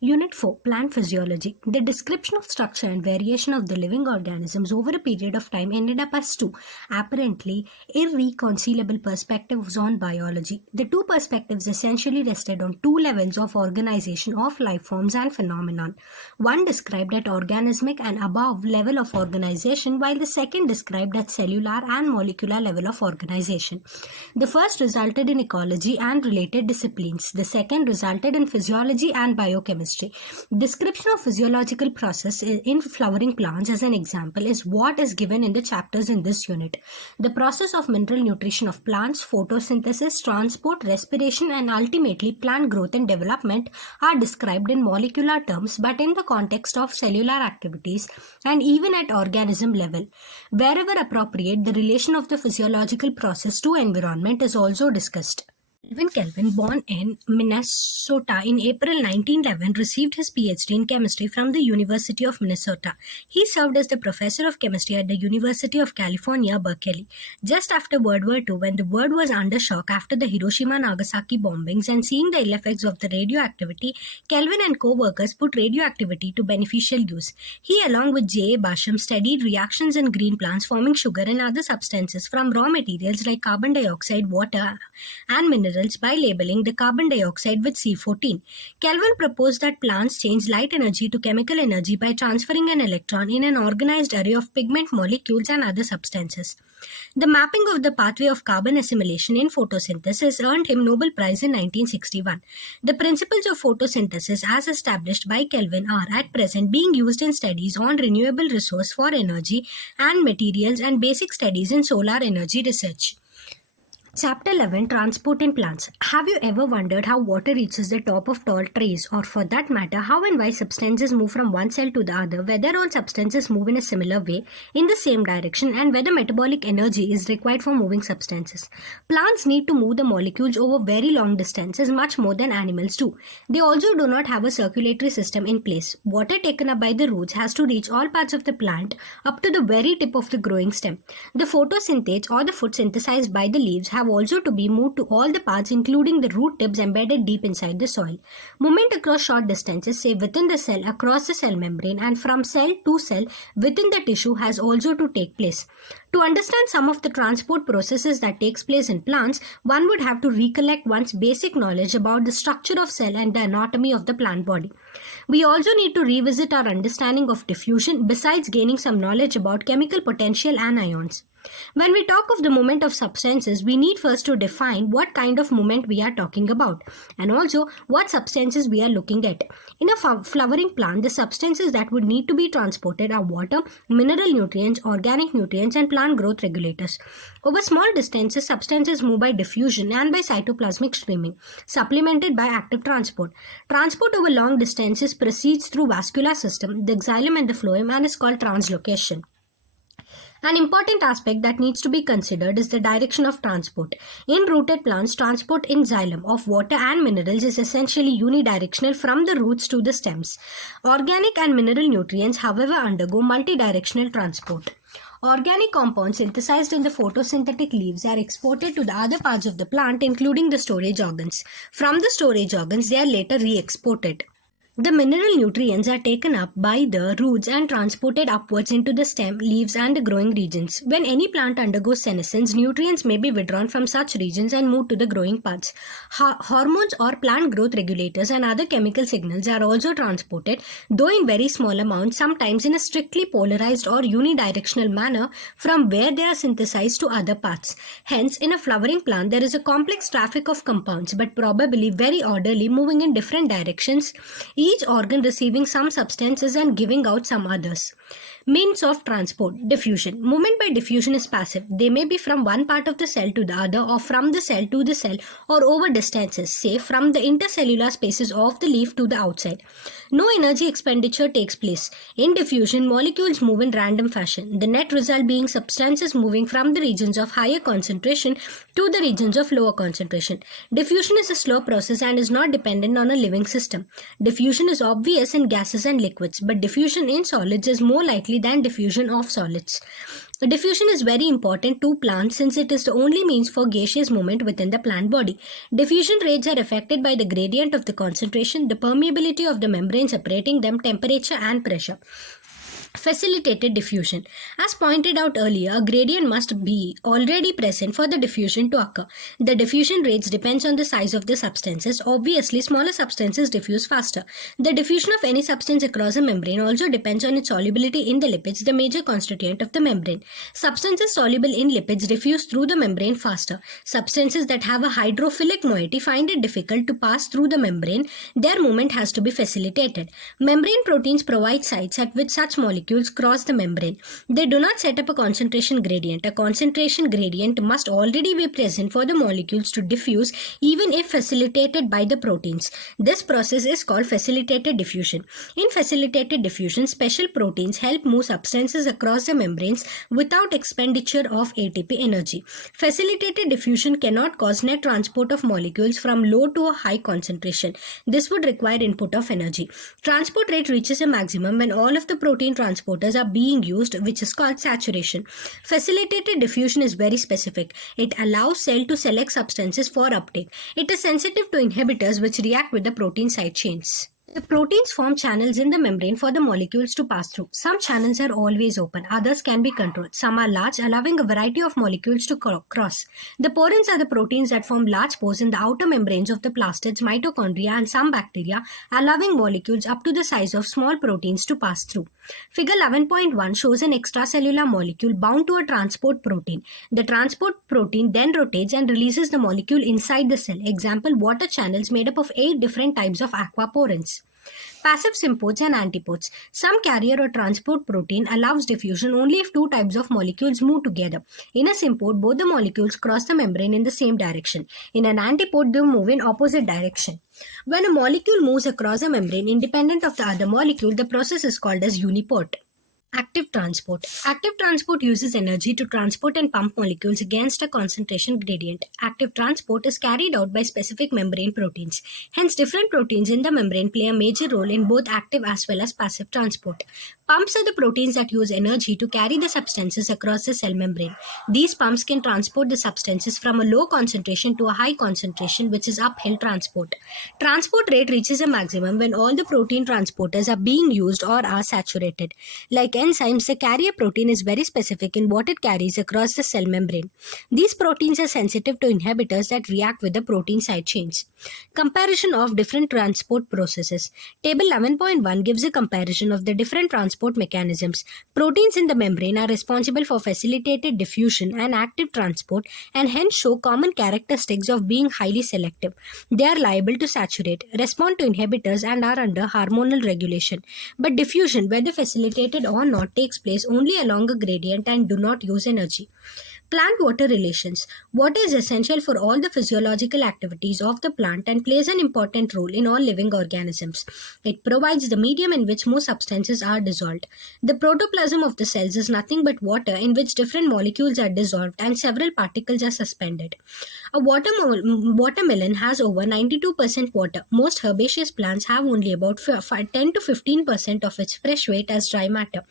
Unit 4 Plant Physiology. The description of structure and variation of the living organisms over a period of time ended up as two apparently irreconcilable perspectives on biology. The two perspectives essentially rested on two levels of organization of life forms and phenomenon. One described at organismic and above level of organization, while the second described at cellular and molecular level of organization. The first resulted in ecology and related disciplines. The second resulted in physiology and biochemistry. Description of physiological process in flowering plants as an example is what is given in the chapters in this unit. The process of mineral nutrition of plants, photosynthesis, transport, respiration, and ultimately plant growth and development are described in molecular terms but in the context of cellular activities and even at organism level. Wherever appropriate, the relation of the physiological process to environment is also discussed. Kelvin, born in Minnesota in April 1911, received his PhD in chemistry from the University of Minnesota. He served as the professor of chemistry at the University of California, Berkeley. Just after World War II, when the world was under shock after the Hiroshima-Nagasaki bombings and seeing the ill effects of the radioactivity, Kelvin and co-workers put radioactivity to beneficial use. He, along with J.A. Basham, studied reactions in green plants forming sugar and other substances from raw materials like carbon dioxide, water, and minerals by labeling the carbon dioxide with C14. Kelvin proposed that plants change light energy to chemical energy by transferring an electron in an organized array of pigment molecules and other substances. The mapping of the pathway of carbon assimilation in photosynthesis earned him Nobel Prize in 1961. The principles of photosynthesis as established by Kelvin are at present being used in studies on renewable resource for energy and materials and basic studies in solar energy research. Chapter 11 Transport in Plants. Have you ever wondered how water reaches the top of tall trees, or for that matter, how and why substances move from one cell to the other, whether all substances move in a similar way, in the same direction, and whether metabolic energy is required for moving substances? Plants need to move the molecules over very long distances, much more than animals do. They also do not have a circulatory system in place. Water taken up by the roots has to reach all parts of the plant up to the very tip of the growing stem. The photosynthets or the food synthesized by the leaves have also to be moved to all the parts including the root tips embedded deep inside the soil. Movement across short distances, say within the cell, across the cell membrane, and from cell to cell within the tissue has also to take place. To understand some of the transport processes that takes place in plants, one would have to recollect one's basic knowledge about the structure of cell and the anatomy of the plant body. We also need to revisit our understanding of diffusion besides gaining some knowledge about chemical potential and ions. When we talk of the movement of substances, we need first to define what kind of movement we are talking about and also what substances we are looking at. In a flowering plant, the substances that would need to be transported are water, mineral nutrients, organic nutrients, and plant growth regulators. Over small distances, substances move by diffusion and by cytoplasmic streaming, supplemented by active transport. Transport over long distances proceeds through vascular system, the xylem and the phloem, and is called translocation. An important aspect that needs to be considered is the direction of transport. In rooted plants, transport in xylem of water and minerals is essentially unidirectional from the roots to the stems. Organic and mineral nutrients, however, undergo multidirectional transport. Organic compounds synthesized in the photosynthetic leaves are exported to the other parts of the plant, including the storage organs. From the storage organs, they are later re-exported. The mineral nutrients are taken up by the roots and transported upwards into the stem, leaves, and the growing regions. When any plant undergoes senescence, nutrients may be withdrawn from such regions and moved to the growing parts. Hormones or plant growth regulators and other chemical signals are also transported, though in very small amounts, sometimes in a strictly polarized or unidirectional manner from where they are synthesized to other parts. Hence, in a flowering plant, there is a complex traffic of compounds, but probably very orderly, moving in different directions, each organ receiving some substances and giving out some others. Means of transport. Diffusion. Movement by diffusion is passive. They may be from one part of the cell to the other or from the cell to the cell or over distances, say from the intercellular spaces of the leaf to the outside. No energy expenditure takes place. In diffusion, molecules move in random fashion, the net result being substances moving from the regions of higher concentration to the regions of lower concentration. Diffusion is a slow process and is not dependent on a living system. Diffusion is obvious in gases and liquids, but diffusion in solids is more likely than diffusion of solids. Diffusion is very important to plants since it is the only means for gaseous movement within the plant body. Diffusion rates are affected by the gradient of the concentration, the permeability of the membrane separating them, temperature and pressure. Facilitated diffusion. As pointed out earlier, a gradient must be already present for the diffusion to occur. The diffusion rates depends on the size of the substances. Obviously, smaller substances diffuse faster. The diffusion of any substance across a membrane also depends on its solubility in the lipids, the major constituent of the membrane. Substances soluble in lipids diffuse through the membrane faster. Substances that have a hydrophilic moiety find it difficult to pass through the membrane. Their movement has to be facilitated. Membrane proteins provide sites at which such molecules cross the membrane. They do not set up a concentration gradient. A concentration gradient must already be present for the molecules to diffuse even if facilitated by the proteins. This process is called facilitated diffusion. In facilitated diffusion, special proteins help move substances across the membranes without expenditure of ATP energy. Facilitated diffusion cannot cause net transport of molecules from low to a high concentration. This would require input of energy. Transport rate reaches a maximum when all of the protein transporters are being used, which is called saturation. Facilitated diffusion is very specific. It allows cell to select substances for uptake. It is sensitive to inhibitors which react with the protein side chains. The proteins form channels in the membrane for the molecules to pass through. Some channels are always open, others can be controlled. Some are large, allowing a variety of molecules to cross. The porins are the proteins that form large pores in the outer membranes of the plastids, mitochondria, and some bacteria, allowing molecules up to the size of small proteins to pass through. Figure 11.1 shows an extracellular molecule bound to a transport protein. The transport protein then rotates and releases the molecule inside the cell. Example, water channels made up of 8 different types of aquaporins. Passive sympaths and antipodes. Some carrier or transport protein allows diffusion only if two types of molecules move together. In a sympath, both the molecules cross the membrane in the same direction. In an antipode, they move in opposite direction. When a molecule moves across a membrane independent of the other molecule, the process is called as unipode. Active transport. Active transport uses energy to transport and pump molecules against a concentration gradient. Active transport is carried out by specific membrane proteins. Hence, different proteins in the membrane play a major role in both active as well as passive transport. Pumps are the proteins that use energy to carry the substances across the cell membrane. These pumps can transport the substances from a low concentration to a high concentration, which is uphill transport. Transport rate reaches a maximum when all the protein transporters are being used or are saturated. Like enzymes, the carrier protein is very specific in what it carries across the cell membrane. These proteins are sensitive to inhibitors that react with the protein side chains. Comparison of different transport processes. Table 11.1 gives a comparison of the different transport mechanisms. Proteins in the membrane are responsible for facilitated diffusion and active transport and hence show common characteristics of being highly selective. They are liable to saturate, respond to inhibitors and are under hormonal regulation. But diffusion, whether facilitated or not, takes place only along a gradient and do not use energy. Plant-water relations. Water is essential for all the physiological activities of the plant and plays an important role in all living organisms. It provides the medium in which most substances are dissolved. The protoplasm of the cells is nothing but water in which different molecules are dissolved and several particles are suspended. A watermelon has over 92% water. Most herbaceous plants have only about 10 to 15% of its fresh weight as dry matter.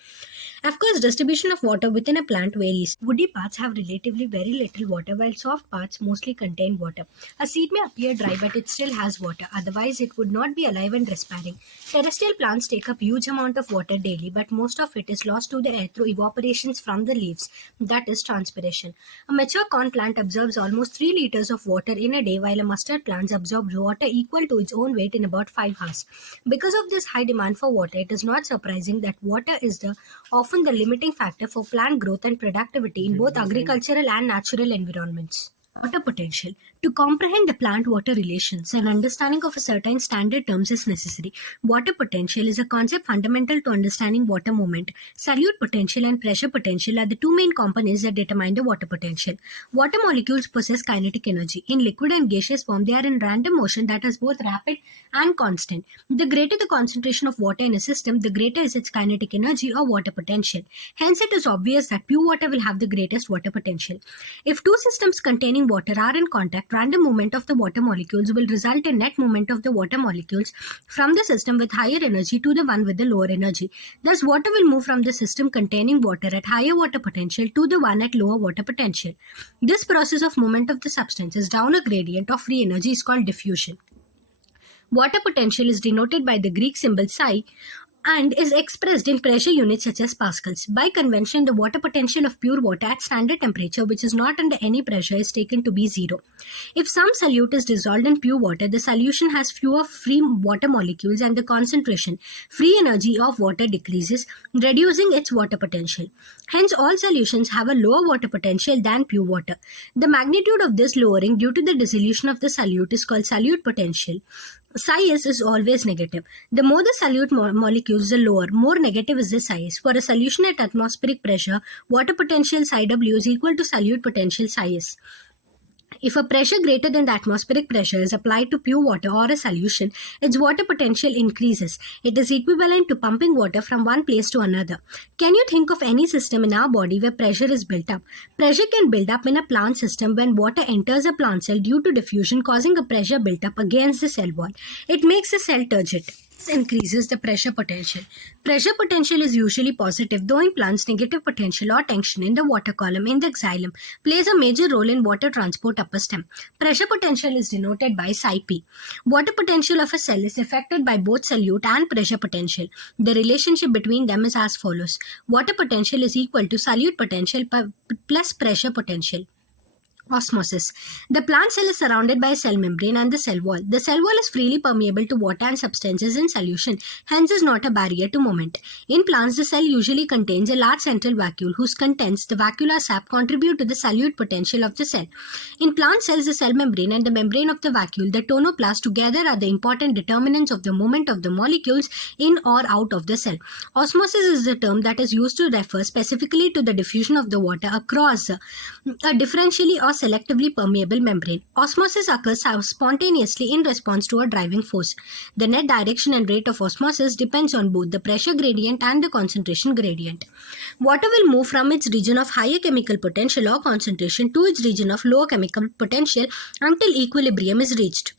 Of course, distribution of water within a plant varies. Woody parts have relatively very little water, while soft parts mostly contain water. A seed may appear dry, but it still has water. Otherwise, it would not be alive and respiring. Terrestrial plants take up huge amount of water daily, but most of it is lost to the air through evaporations from the leaves, that is transpiration. A mature corn plant absorbs almost 3 liters of water in a day, while a mustard plant absorbs water equal to its own weight in about 5 hours. Because of this high demand for water, it is not surprising that water is often the limiting factor for plant growth and productivity in both agricultural and natural environments. Water potential. To comprehend the plant-water relations, an understanding of a certain standard terms is necessary. Water potential is a concept fundamental to understanding water movement. Solute potential and pressure potential are the two main components that determine the water potential. Water molecules possess kinetic energy. In liquid and gaseous form, they are in random motion that is both rapid and constant. The greater the concentration of water in a system, the greater is its kinetic energy or water potential. Hence, it is obvious that pure water will have the greatest water potential. If two systems containing water are in contact, random movement of the water molecules will result in net movement of the water molecules from the system with higher energy to the one with the lower energy. Thus, water will move from the system containing water at higher water potential to the one at lower water potential. This process of movement of the substances down a gradient of free energy is called diffusion. Water potential is denoted by the Greek symbol psi and is expressed in pressure units such as pascals. By convention, the water potential of pure water at standard temperature, which is not under any pressure, is taken to be zero. If some solute is dissolved in pure water, the solution has fewer free water molecules and the concentration, free energy of water decreases, reducing its water potential. Hence, all solutions have a lower water potential than pure water. The magnitude of this lowering due to the dissolution of the solute is called solute potential. Psi is always negative. The more the solute molecules, the lower, more negative is the psi s. For a solution at atmospheric pressure, water potential psi w is equal to solute potential psi s. If a pressure greater than the atmospheric pressure is applied to pure water or a solution, its water potential increases. It is equivalent to pumping water from one place to another. Can you think of any system in our body where pressure is built up? Pressure can build up in a plant system when water enters a plant cell due to diffusion, causing a pressure built up against the cell wall. It makes the cell turgid. This increases the pressure potential. Pressure potential is usually positive, though in plants negative potential or tension in the water column in the xylem plays a major role in water transport upper stem. Pressure potential is denoted by psi p. Water potential of a cell is affected by both solute and pressure potential. The relationship between them is as follows. Water potential is equal to solute potential plus pressure potential. Osmosis. The plant cell is surrounded by a cell membrane and the cell wall. The cell wall is freely permeable to water and substances in solution, hence is not a barrier to movement. In plants, the cell usually contains a large central vacuole whose contents, the vacuolar sap, contribute to the solute potential of the cell. In plant cells, the cell membrane and the membrane of the vacuole, the tonoplast, together are the important determinants of the movement of the molecules in or out of the cell. Osmosis is the term that is used to refer specifically to the diffusion of the water across a differentially or selectively permeable membrane. Osmosis occurs spontaneously in response to a driving force. The net direction and rate of osmosis depends on both the pressure gradient and the concentration gradient. Water will move from its region of higher chemical potential or concentration to its region of lower chemical potential until equilibrium is reached.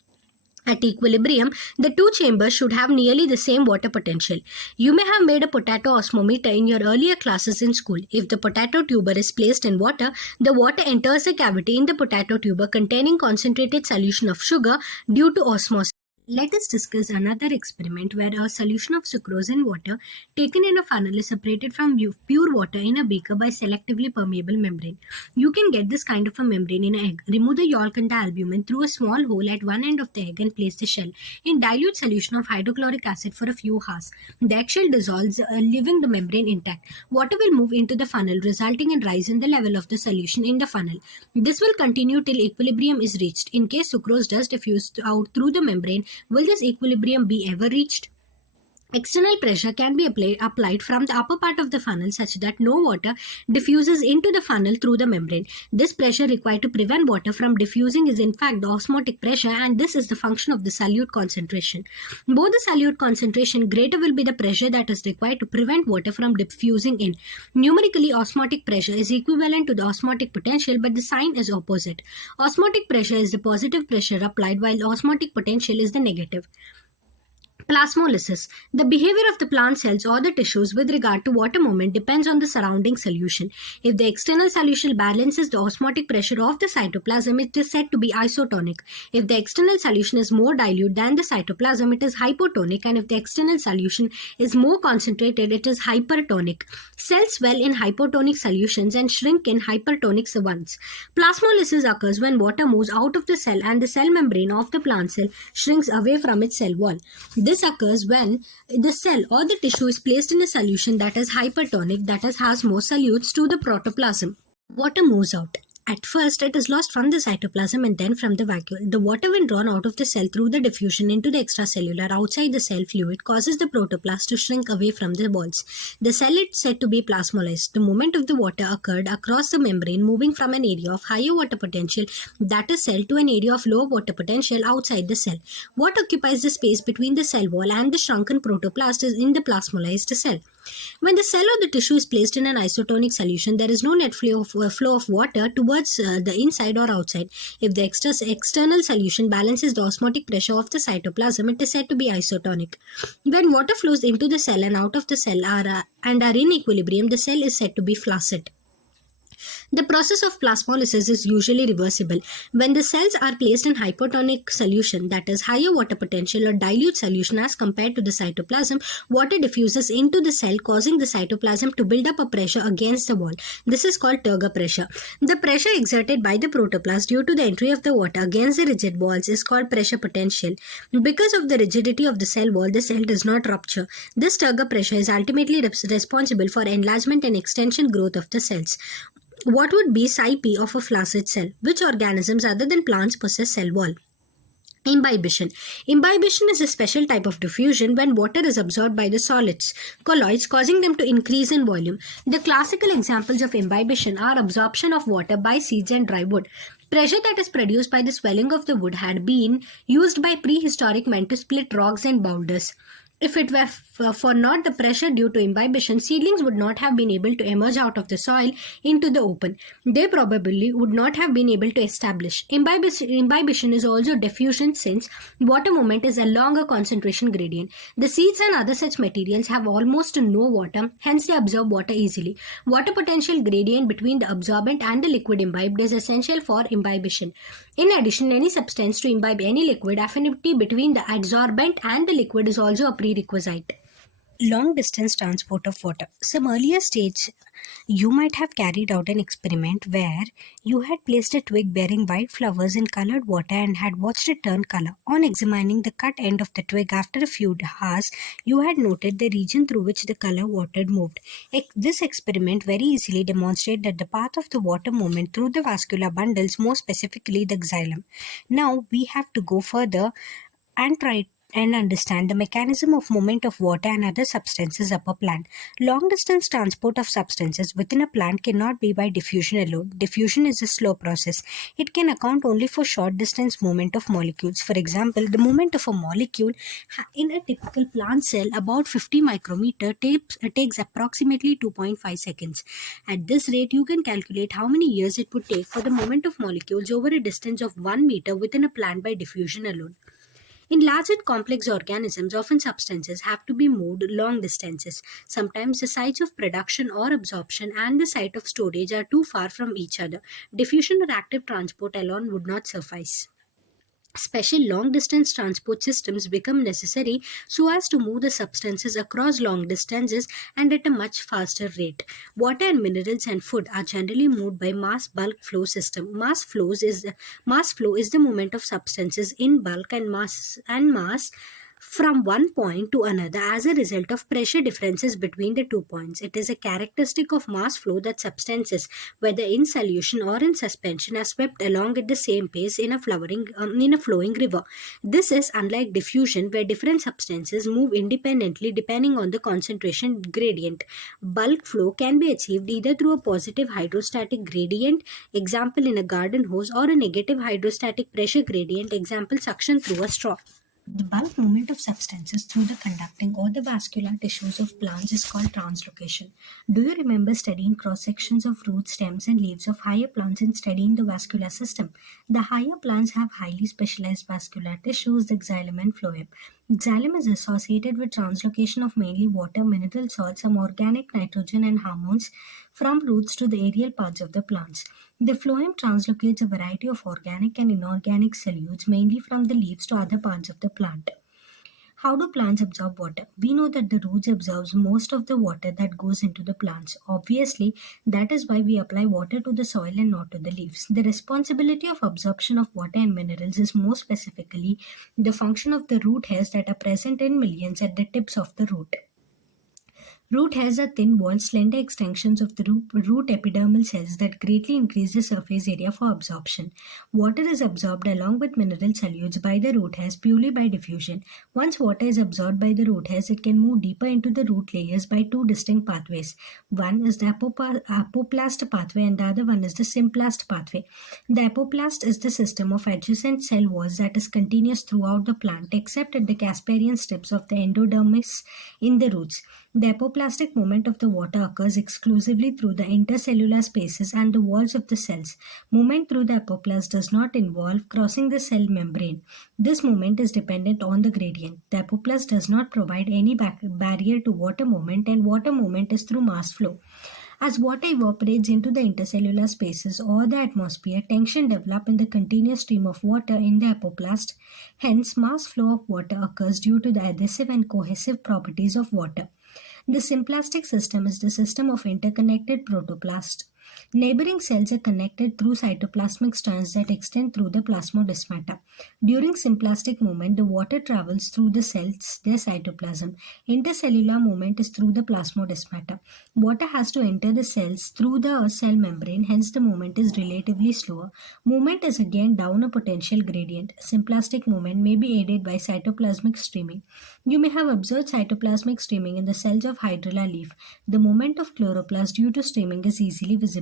At equilibrium, the two chambers should have nearly the same water potential. You may have made a potato osmometer in your earlier classes in school. If the potato tuber is placed in water, the water enters the cavity in the potato tuber containing concentrated solution of sugar due to osmosis. Let us discuss another experiment where a solution of sucrose in water taken in a funnel is separated from pure water in a beaker by selectively permeable membrane. You can get this kind of a membrane in an egg. Remove the yolk and the albumin through a small hole at one end of the egg and place the shell in dilute solution of hydrochloric acid for a few hours. The eggshell dissolves, leaving the membrane intact. Water will move into the funnel, resulting in rise in the level of the solution in the funnel. This will continue till equilibrium is reached. In case sucrose does diffuse out through the membrane, will this equilibrium be ever reached? External pressure can be applied from the upper part of the funnel such that no water diffuses into the funnel through the membrane. This pressure required to prevent water from diffusing is in fact the osmotic pressure, and this is the function of the solute concentration. Both the solute concentration greater will be the pressure that is required to prevent water from diffusing in. Numerically, osmotic pressure is equivalent to the osmotic potential, but the sign is opposite. Osmotic pressure is the positive pressure applied while osmotic potential is the negative. Plasmolysis. The behavior of the plant cells or the tissues with regard to water movement depends on the surrounding solution. If the external solution balances the osmotic pressure of the cytoplasm, it is said to be isotonic. If the external solution is more dilute than the cytoplasm, it is hypotonic, and if the external solution is more concentrated, it is hypertonic. Cells swell in hypotonic solutions and shrink in hypertonic ones. Plasmolysis occurs when water moves out of the cell and the cell membrane of the plant cell shrinks away from its cell wall. This occurs when the cell or the tissue is placed in a solution that is hypertonic, that is, has more solutes to the protoplasm. Water moves out. At first, it is lost from the cytoplasm and then from the vacuole. The water, when drawn out of the cell through the diffusion into the extracellular outside the cell fluid, causes the protoplast to shrink away from the walls. The cell is said to be plasmolysed. The movement of the water occurred across the membrane, moving from an area of higher water potential, that is cell, to an area of lower water potential outside the cell. What occupies the space between the cell wall and the shrunken protoplast is in the plasmolysed cell. When the cell or the tissue is placed in an isotonic solution, there is no net flow of water towards the inside or outside. If the external solution balances the osmotic pressure of the cytoplasm, it is said to be isotonic. When water flows into the cell and out of the cell and are in equilibrium, the cell is said to be flaccid. The process of plasmolysis is usually reversible. When the cells are placed in hypotonic solution, that is higher water potential or dilute solution as compared to the cytoplasm, water diffuses into the cell, causing the cytoplasm to build up a pressure against the wall. This is called turgor pressure. The pressure exerted by the protoplast due to the entry of the water against the rigid walls is called pressure potential. Because of the rigidity of the cell wall, the cell does not rupture. This turgor pressure is ultimately responsible for enlargement and extension growth of the cells. What would be psi p of a flaccid cell? Which organisms other than plants possess cell wall? Imbibition. Imbibition is a special type of diffusion when water is absorbed by the solids, colloids, causing them to increase in volume. The classical examples of imbibition are absorption of water by seeds and dry wood. Pressure that is produced by the swelling of the wood had been used by prehistoric men to split rocks and boulders. If it were for not the pressure due to imbibition, seedlings would not have been able to emerge out of the soil into the open. They probably would not have been able to establish. Imbibition is also diffusion since water movement is along a concentration gradient. The seeds and other such materials have almost no water, hence they absorb water easily. Water potential gradient between the absorbent and the liquid imbibed is essential for imbibition. In addition, any substance to imbibe any liquid, affinity between the adsorbent and the liquid is also a prerequisite. Long distance transport of water. Some earlier stage, you might have carried out an experiment where you had placed a twig bearing white flowers in colored water and had watched it turn color. On examining the cut end of the twig after a few hours, you had noted the region through which the color water moved. This experiment very easily demonstrated that the path of the water movement through the vascular bundles, more specifically the xylem. Now we have to go further and try and understand the mechanism of movement of water and other substances up a plant. Long distance transport of substances within a plant cannot be by diffusion alone. Diffusion is a slow process. It can account only for short distance movement of molecules. For example, the movement of a molecule in a typical plant cell about 50 micrometer takes approximately 2.5 seconds. At this rate, you can calculate how many years it would take for the movement of molecules over a distance of 1 meter within a plant by diffusion alone. In large and complex organisms, often substances have to be moved long distances. Sometimes the sites of production or absorption and the site of storage are too far from each other. Diffusion or active transport alone would not suffice. Special long-distance transport systems become necessary so as to move the substances across long distances and at a much faster rate. Water and minerals and food are generally moved by mass bulk flow system. Mass flow is the movement of substances in bulk and mass from one point to another as a result of pressure differences between the 2 points. It is a characteristic of mass flow that substances, whether in solution or in suspension, are swept along at the same pace in a flowing river. This is unlike diffusion, where different substances move independently depending on the concentration gradient. Bulk flow can be achieved either through a positive hydrostatic gradient, example in a garden hose, or a negative hydrostatic pressure gradient, example suction through a straw. The bulk movement of substances through the conducting or the vascular tissues of plants is called translocation. Do you remember studying cross-sections of roots, stems, and leaves of higher plants and studying the vascular system? The higher plants have highly specialized vascular tissues, the xylem and phloem. Xylem is associated with translocation of mainly water, mineral salts, some organic nitrogen and hormones from roots to the aerial parts of the plants. The phloem translocates a variety of organic and inorganic solutes, mainly from the leaves to other parts of the plant. How do plants absorb water? We know that the roots absorb most of the water that goes into the plants. Obviously, that is why we apply water to the soil and not to the leaves. The responsibility of absorption of water and minerals is more specifically the function of the root hairs that are present in millions at the tips of the root. Root hairs are thin-walled, slender extensions of the root epidermal cells that greatly increase the surface area for absorption. Water is absorbed along with mineral solutes by the root hairs purely by diffusion. Once water is absorbed by the root hairs, it can move deeper into the root layers by two distinct pathways. One is the apoplast pathway and the other one is the symplast pathway. The apoplast is the system of adjacent cell walls that is continuous throughout the plant except at the Casparian strips of the endodermis in the roots. The apoplast apoplastic movement of the water occurs exclusively through the intercellular spaces and the walls of the cells. Movement through the apoplast does not involve crossing the cell membrane. This movement is dependent on the gradient. The apoplast does not provide any barrier to water movement, and water movement is through mass flow. As water evaporates into the intercellular spaces or the atmosphere, tension develops in the continuous stream of water in the apoplast. Hence, mass flow of water occurs due to the adhesive and cohesive properties of water. The symplastic system is the system of interconnected protoplasts. Neighboring cells are connected through cytoplasmic strands that extend through the plasmodesmata. During symplastic movement, the water travels through the cells, their cytoplasm. Intercellular movement is through the plasmodesmata. Water has to enter the cells through the cell membrane, hence the movement is relatively slower. Movement is again down a potential gradient. Symplastic movement may be aided by cytoplasmic streaming. You may have observed cytoplasmic streaming in the cells of hydrilla leaf. The movement of chloroplast due to streaming is easily visible.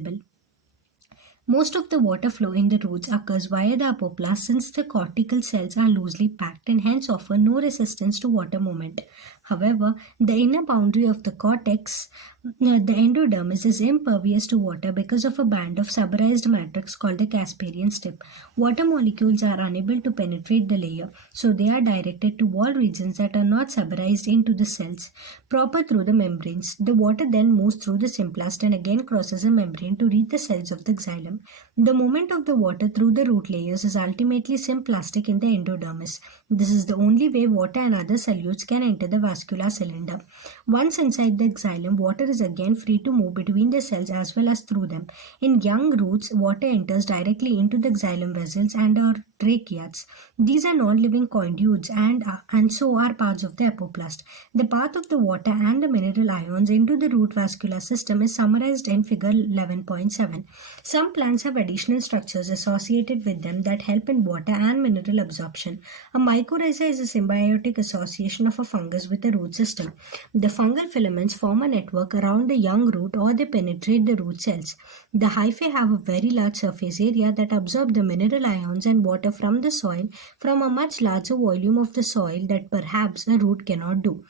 Most of the water flow in the roots occurs via the apoplast since the cortical cells are loosely packed and hence offer no resistance to water movement. However, the inner boundary of the cortex, the endodermis, is impervious to water because of a band of suberized matrix called the Casparian strip. Water molecules are unable to penetrate the layer, so they are directed to wall regions that are not suberized into the cells, proper through the membranes. The water then moves through the symplast and again crosses a membrane to reach the cells of the xylem. The movement of the water through the root layers is ultimately symplastic in the endodermis. This is the only way water and other solutes can enter the vascular cylinder. Once inside the xylem, water is again free to move between the cells as well as through them. In young roots, water enters directly into the xylem vessels and or tracheates. These are non-living conduits and so are parts of the apoplast. The path of the water and the mineral ions into the root vascular system is summarized in figure 11.7. Some plants have additional structures associated with them that help in water and mineral absorption. A mycorrhiza is a symbiotic association of a fungus with the root system. The fungal filaments form a network around the young root or they penetrate the root cells. The hyphae have a very large surface area that absorb the mineral ions and water from the soil from a much larger volume of the soil that perhaps a root cannot do.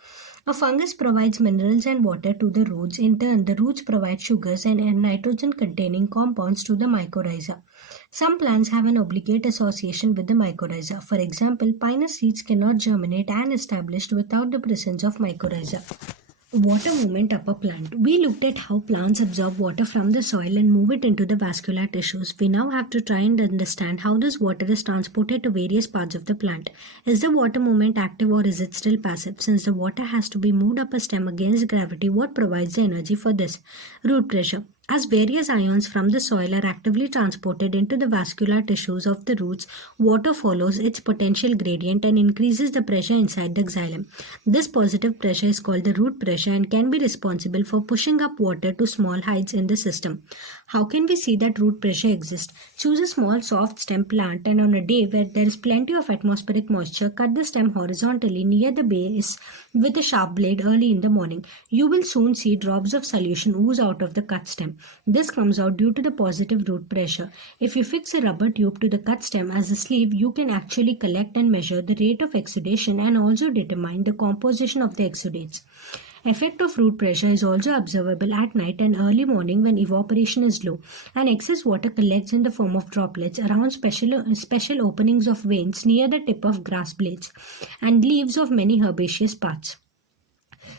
A fungus provides minerals and water to the roots. In turn, the roots provide sugars and nitrogen-containing compounds to the mycorrhiza. Some plants have an obligate association with the mycorrhiza. For example, pinus seeds cannot germinate and established without the presence of mycorrhiza. Water movement up a plant. We looked at how plants absorb water from the soil and move it into the vascular tissues. We now have to try and understand how this water is transported to various parts of the plant. Is the water movement active or is it still passive? Since the water has to be moved up a stem against gravity, what provides the energy for this? Root pressure. As various ions from the soil are actively transported into the vascular tissues of the roots, water follows its potential gradient and increases the pressure inside the xylem. This positive pressure is called the root pressure and can be responsible for pushing up water to small heights in the system. How can we see that root pressure exists? Choose a small soft stem plant and on a day where there is plenty of atmospheric moisture, cut the stem horizontally near the base with a sharp blade early in the morning. You will soon see drops of solution ooze out of the cut stem. This comes out due to the positive root pressure. If you fix a rubber tube to the cut stem as a sleeve, you can actually collect and measure the rate of exudation and also determine the composition of the exudates. Effect of root pressure is also observable at night and early morning when evaporation is low and excess water collects in the form of droplets around special openings of veins near the tip of grass blades and leaves of many herbaceous parts.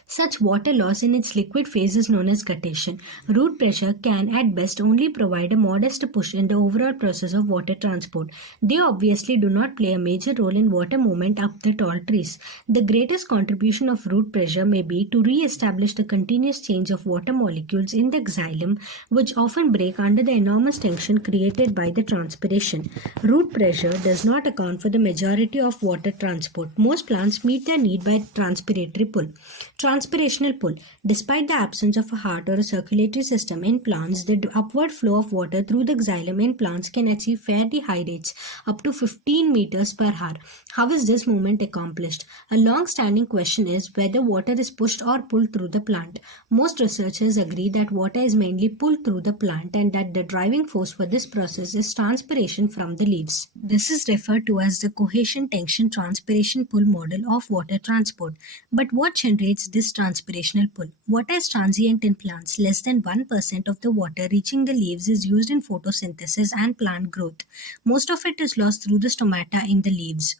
Such water loss in its liquid phase is known as guttation. Root pressure can at best only provide a modest push in the overall process of water transport. They obviously do not play a major role in water movement up the tall trees. The greatest contribution of root pressure may be to re-establish the continuous change of water molecules in the xylem, which often break under the enormous tension created by the transpiration. Root pressure does not account for the majority of water transport. Most plants meet their need by transpiratory pull. Transpirational pull. Despite the absence of a heart or a circulatory system in plants, the upward flow of water through the xylem in plants can achieve fairly high rates, up to 15 meters per hour. How is this movement accomplished? A long-standing question is whether water is pushed or pulled through the plant. Most researchers agree that water is mainly pulled through the plant and that the driving force for this process is transpiration from the leaves. This is referred to as the cohesion tension transpiration pull model of water transport. But what generates this is transpirational pull. Water is transient in plants. Less than 1% of the water reaching the leaves is used in photosynthesis and plant growth. Most of it is lost through the stomata in the leaves.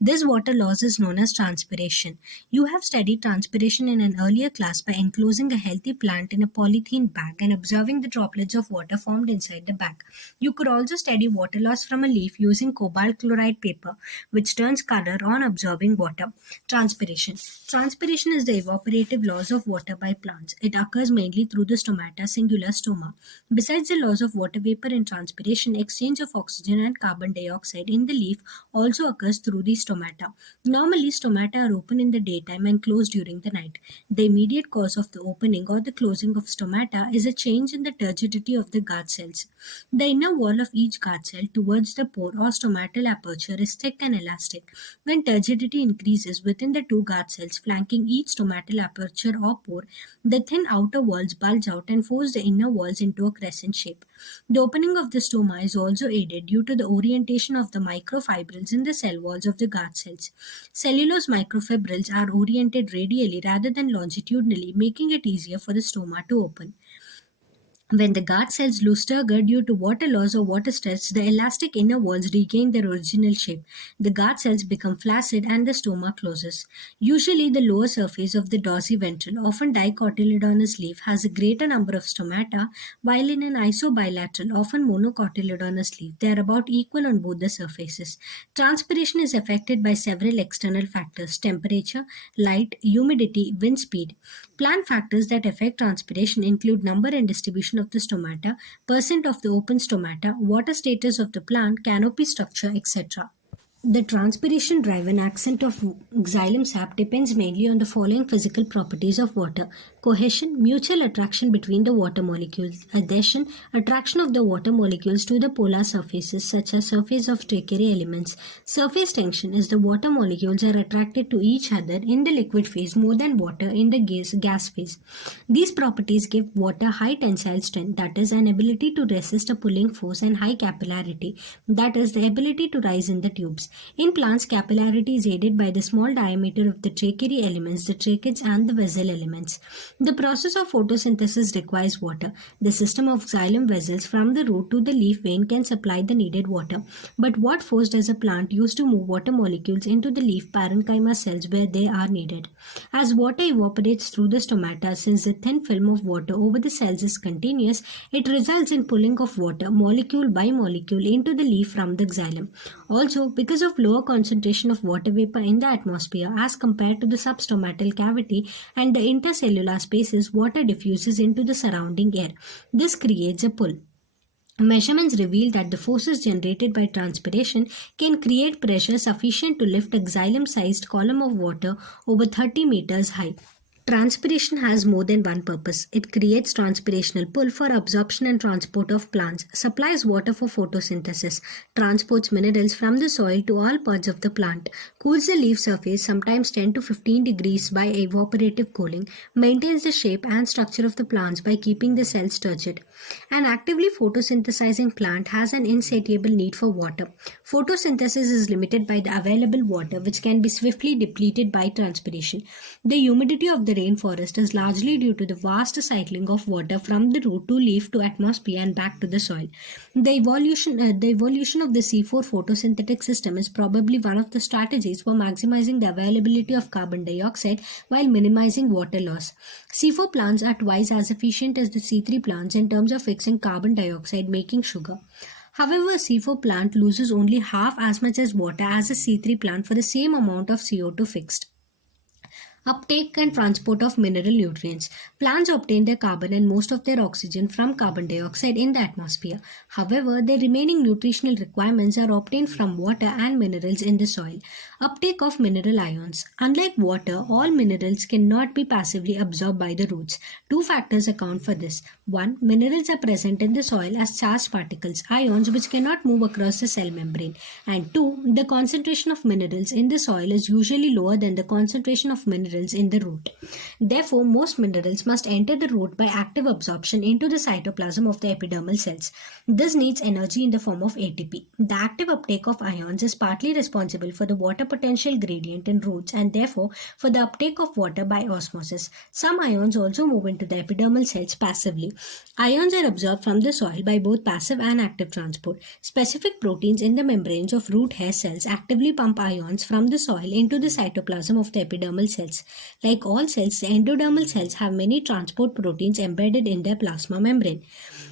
This water loss is known as transpiration. You have studied transpiration in an earlier class by enclosing a healthy plant in a polythene bag and observing the droplets of water formed inside the bag. You could also study water loss from a leaf using cobalt chloride paper, which turns color on absorbing water. Transpiration. Transpiration is the evaporative loss of water by plants. It occurs mainly through the stomata, singular stoma. Besides the loss of water vapor in transpiration, exchange of oxygen and carbon dioxide in the leaf also occurs through the stomata. Normally, stomata are open in the daytime and closed during the night. The immediate cause of the opening or the closing of stomata is a change in the turgidity of the guard cells. The inner wall of each guard cell towards the pore or stomatal aperture is thick and elastic. When turgidity increases within the two guard cells flanking each stomatal aperture or pore, the thin outer walls bulge out and force the inner walls into a crescent shape. The opening of the stoma is also aided due to the orientation of the microfibrils in the cell walls of the guard cells. Cellulose microfibrils are oriented radially rather than longitudinally, making it easier for the stoma to open. When the guard cells lose turgor due to water loss or water stress, the elastic inner walls regain their original shape. The guard cells become flaccid and the stoma closes. Usually, the lower surface of the dorsiventral, often dicotyledonous leaf, has a greater number of stomata, while in an isobilateral, often monocotyledonous leaf, they are about equal on both the surfaces. Transpiration is affected by several external factors: temperature, light, humidity, wind speed. Plant factors that affect transpiration include number and distribution of the stomata, percent of the open stomata, water status of the plant, canopy structure, etc. The transpiration-driven ascent of xylem sap depends mainly on the following physical properties of water: cohesion, mutual attraction between the water molecules; adhesion, attraction of the water molecules to the polar surfaces such as surface of tertiary elements; surface tension is the water molecules are attracted to each other in the liquid phase more than water in the gas phase. These properties give water high tensile strength, that is, an ability to resist a pulling force, and high capillarity, that is, the ability to rise in the tubes. In plants, capillarity is aided by the small diameter of the trachary elements, the tracheids, and the vessel elements. The process of photosynthesis requires water. The system of xylem vessels from the root to the leaf vein can supply the needed water. But what force does a plant use to move water molecules into the leaf parenchyma cells where they are needed? As water evaporates through the stomata, since the thin film of water over the cells is continuous, it results in pulling of water molecule by molecule into the leaf from the xylem. Also, because of lower concentration of water vapor in the atmosphere as compared to the substomatal cavity and the intercellular spaces, water diffuses into the surrounding air. This creates a pull. Measurements reveal that the forces generated by transpiration can create pressure sufficient to lift a xylem-sized column of water over 30 meters high. Transpiration has more than one purpose. It creates transpirational pull for absorption and transport of plants, supplies water for photosynthesis, transports minerals from the soil to all parts of the plant, cools the leaf surface sometimes 10 to 15 degrees by evaporative cooling, maintains the shape and structure of the plants by keeping the cells turgid. An actively photosynthesizing plant has an insatiable need for water. Photosynthesis is limited by the available water, which can be swiftly depleted by transpiration. The humidity of the rainforest is largely due to the vast cycling of water from the root to leaf to atmosphere and back to the soil. The evolution of the C4 photosynthetic system is probably one of the strategies for maximizing the availability of carbon dioxide while minimizing water loss. C4 plants are twice as efficient as the C3 plants in terms of fixing carbon dioxide, making sugar. However, a C4 plant loses only half as much as water as a C3 plant for the same amount of CO2 fixed. Uptake and transport of mineral nutrients. Plants obtain their carbon and most of their oxygen from carbon dioxide in the atmosphere. However, their remaining nutritional requirements are obtained from water and minerals in the soil. Uptake of mineral ions. Unlike water, all minerals cannot be passively absorbed by the roots. Two factors account for this. One, minerals are present in the soil as charged particles, ions which cannot move across the cell membrane. And two, the concentration of minerals in the soil is usually lower than the concentration of minerals in the root. Therefore, most minerals must enter the root by active absorption into the cytoplasm of the epidermal cells. This needs energy in the form of ATP. The active uptake of ions is partly responsible for the water potential gradient in roots and therefore for the uptake of water by osmosis. Some ions also move into the epidermal cells passively. Ions are absorbed from the soil by both passive and active transport. Specific proteins in the membranes of root hair cells actively pump ions from the soil into the cytoplasm of the epidermal cells. Like all cells, the endodermal cells have many transport proteins embedded in their plasma membrane.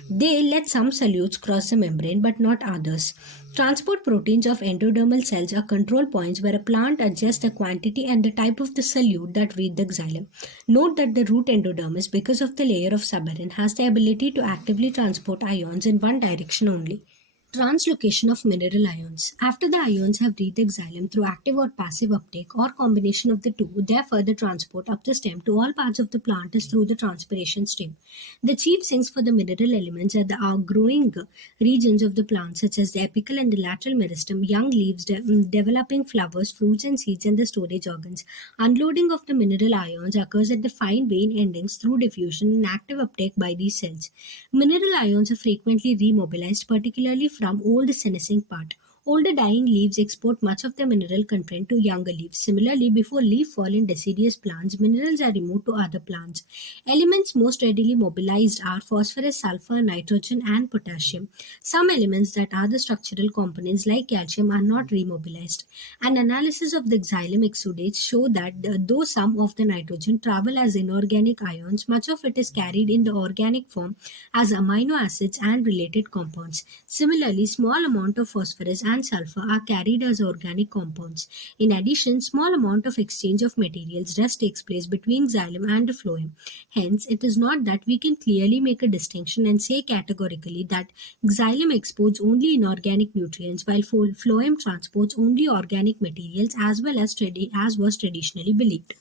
They let some solutes cross the membrane but not others. Transport proteins of endodermal cells are control points where a plant adjusts the quantity and the type of the solute that reach the xylem. Note that the root endodermis, because of the layer of suberin, has the ability to actively transport ions in one direction only. Translocation of mineral ions. After the ions have reached the xylem through active or passive uptake or combination of the two, their further transport up the stem to all parts of the plant is through the transpiration stream. The chief sinks for the mineral elements are the outgrowing regions of the plant, such as the apical and the lateral meristem, young leaves, developing flowers, fruits and seeds, and the storage organs. Unloading of the mineral ions occurs at the fine vein endings through diffusion and active uptake by these cells. Mineral ions are frequently remobilized, particularly from old senescing part. Older dying leaves export much of their mineral content to younger leaves. Similarly, before leaf fall in deciduous plants, minerals are removed to other plants. Elements most readily mobilized are phosphorus, sulfur, nitrogen, and potassium. Some elements that are the structural components like calcium are not remobilized. An analysis of the xylem exudates show that though some of the nitrogen travel as inorganic ions, much of it is carried in the organic form as amino acids and related compounds. Similarly, small amount of phosphorus and sulfur are carried as organic compounds. In addition, small amount of exchange of materials thus takes place between xylem and the phloem. Hence, it is not that we can clearly make a distinction and say categorically that xylem exports only inorganic nutrients while phloem transports only organic materials as was traditionally believed.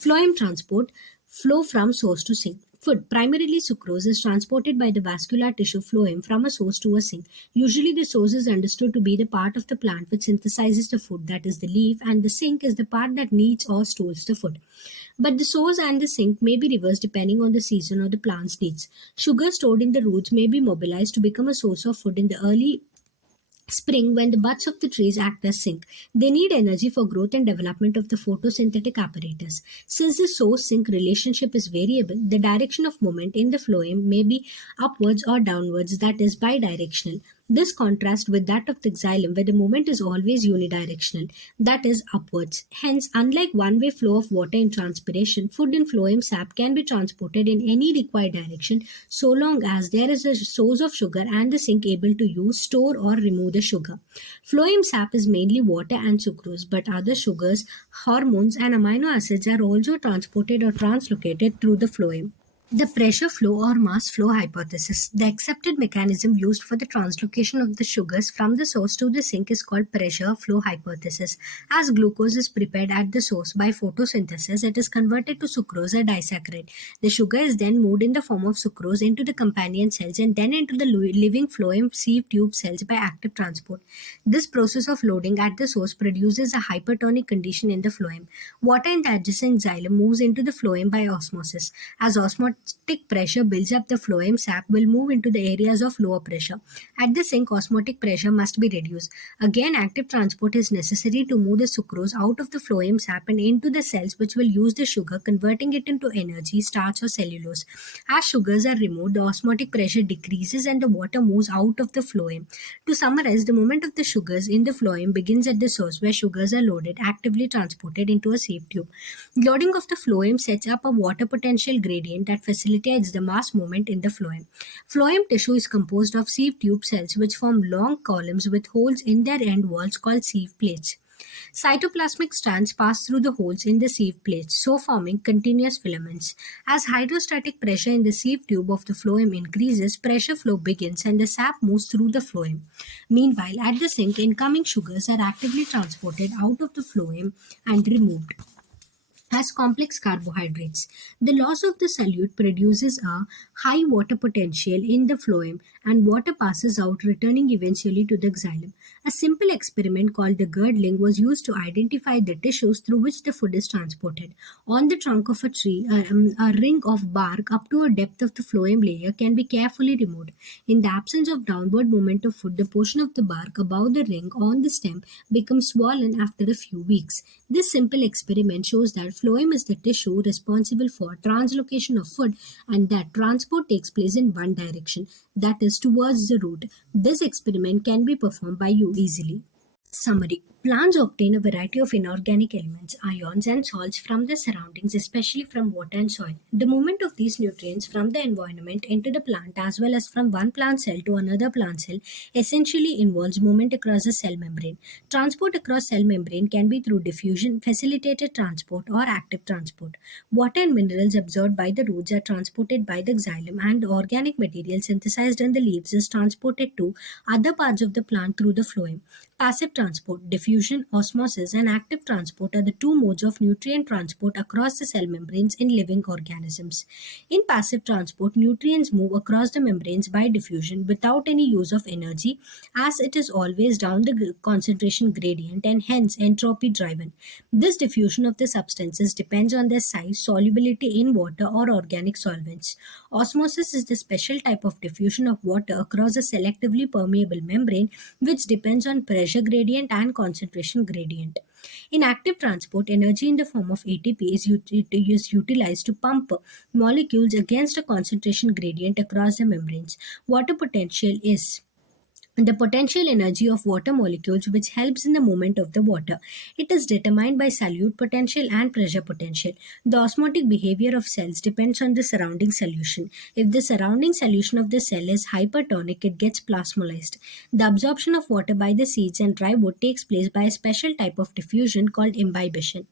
Phloem transport flow from source to sink. Food, primarily sucrose, is transported by the vascular tissue phloem from a source to a sink. Usually, the source is understood to be the part of the plant which synthesizes the food, that is, the leaf, and the sink is the part that kneads or stores the food. But the source and the sink may be reversed depending on the season or the plant's needs. Sugar stored in the roots may be mobilized to become a source of food in the early spring when the buds of the trees act as sink. They need energy for growth and development of the photosynthetic apparatus. Since the source-sink relationship is variable, the direction of movement in the phloem may be upwards or downwards, that is bidirectional. This contrasts with that of the xylem where the movement is always unidirectional, that is upwards. Hence, unlike one-way flow of water in transpiration, food in phloem sap can be transported in any required direction so long as there is a source of sugar and the sink able to use, store or remove the sugar. Phloem sap is mainly water and sucrose, but other sugars, hormones and amino acids are also transported or translocated through the phloem. The pressure flow or mass flow hypothesis. The accepted mechanism used for the translocation of the sugars from the source to the sink is called pressure flow hypothesis. As glucose is prepared at the source by photosynthesis, it is converted to sucrose or disaccharide. The sugar is then moved in the form of sucrose into the companion cells and then into the living phloem sieve tube cells by active transport. This process of loading at the source produces a hypertonic condition in the phloem. Water in the adjacent xylem moves into the phloem by osmosis. As osmotic pressure builds up, the phloem sap will move into the areas of lower pressure. At the sink, osmotic pressure must be reduced. Again, active transport is necessary to move the sucrose out of the phloem sap and into the cells which will use the sugar, converting it into energy, starch or cellulose. As sugars are removed, the osmotic pressure decreases and the water moves out of the phloem. To summarize, the movement of the sugars in the phloem begins at the source where sugars are loaded, actively transported into a sieve tube. Loading of the phloem sets up a water potential gradient that facilitates the mass movement in the phloem. Phloem tissue is composed of sieve tube cells which form long columns with holes in their end walls called sieve plates. Cytoplasmic strands pass through the holes in the sieve plates, so forming continuous filaments. As hydrostatic pressure in the sieve tube of the phloem increases, pressure flow begins and the sap moves through the phloem. Meanwhile, at the sink, incoming sugars are actively transported out of the phloem and removed as complex carbohydrates. The loss of the solute produces a high water potential in the phloem and water passes out, returning eventually to the xylem. A simple experiment called the girdling was used to identify the tissues through which the food is transported. On the trunk of a tree, a ring of bark up to a depth of the phloem layer can be carefully removed. In the absence of downward movement of food, the portion of the bark above the ring on the stem becomes swollen after a few weeks. This simple experiment shows that phloem is the tissue responsible for translocation of food and that transport takes place in one direction, that is towards the root. This experiment can be performed by you easily. Summary. Plants obtain a variety of inorganic elements, ions, and salts from the surroundings, especially from water and soil. The movement of these nutrients from the environment into the plant, as well as from one plant cell to another plant cell, essentially involves movement across the cell membrane. Transport across cell membrane can be through diffusion, facilitated transport, or active transport. Water and minerals absorbed by the roots are transported by the xylem, and organic material synthesized in the leaves is transported to other parts of the plant through the phloem. Passive transport, diffusion, osmosis, and active transport are the two modes of nutrient transport across the cell membranes in living organisms. In passive transport, nutrients move across the membranes by diffusion without any use of energy, as it is always down the concentration gradient and hence entropy driven. This diffusion of the substances depends on their size, solubility in water or organic solvents. Osmosis is the special type of diffusion of water across a selectively permeable membrane which depends on pressure gradient and concentration gradient. In active transport, energy in the form of ATP is utilized to pump molecules against a concentration gradient across the membranes. Water potential is the potential energy of water molecules which helps in the movement of the water. It is determined by solute potential and pressure potential. The osmotic behavior of cells depends on the surrounding solution. If the surrounding solution of the cell is hypertonic, it gets plasmolized. The absorption of water by the seeds and dry wood takes place by a special type of diffusion called imbibition.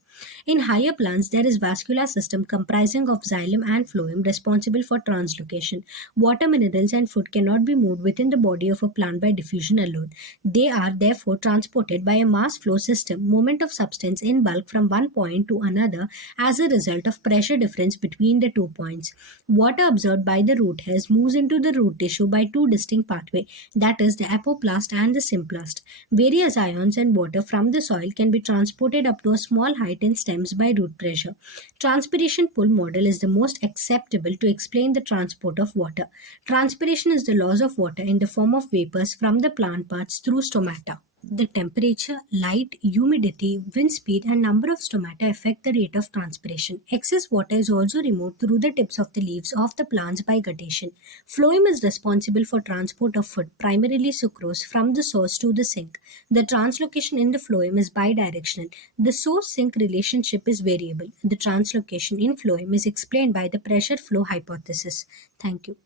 In higher plants, there is vascular system comprising of xylem and phloem responsible for translocation. Water, minerals, and food cannot be moved within the body of a plant by diffusion alone. They are therefore transported by a mass flow system, movement of substance in bulk from one point to another as a result of pressure difference between the 2 points. Water absorbed by the root hairs moves into the root tissue by two distinct pathways, that is the apoplast and the symplast. Various ions and water from the soil can be transported up to a small height in stems by root pressure. Transpiration pull model is the most acceptable to explain the transport of water. Transpiration is the loss of water in the form of vapors from the plant parts through stomata. The temperature, light, humidity, wind speed, and number of stomata affect the rate of transpiration. Excess water is also removed through the tips of the leaves of the plants by guttation. Phloem is responsible for transport of food, primarily sucrose, from the source to the sink. The translocation in the phloem is bidirectional. The source-sink relationship is variable. The translocation in phloem is explained by the pressure flow hypothesis. Thank you.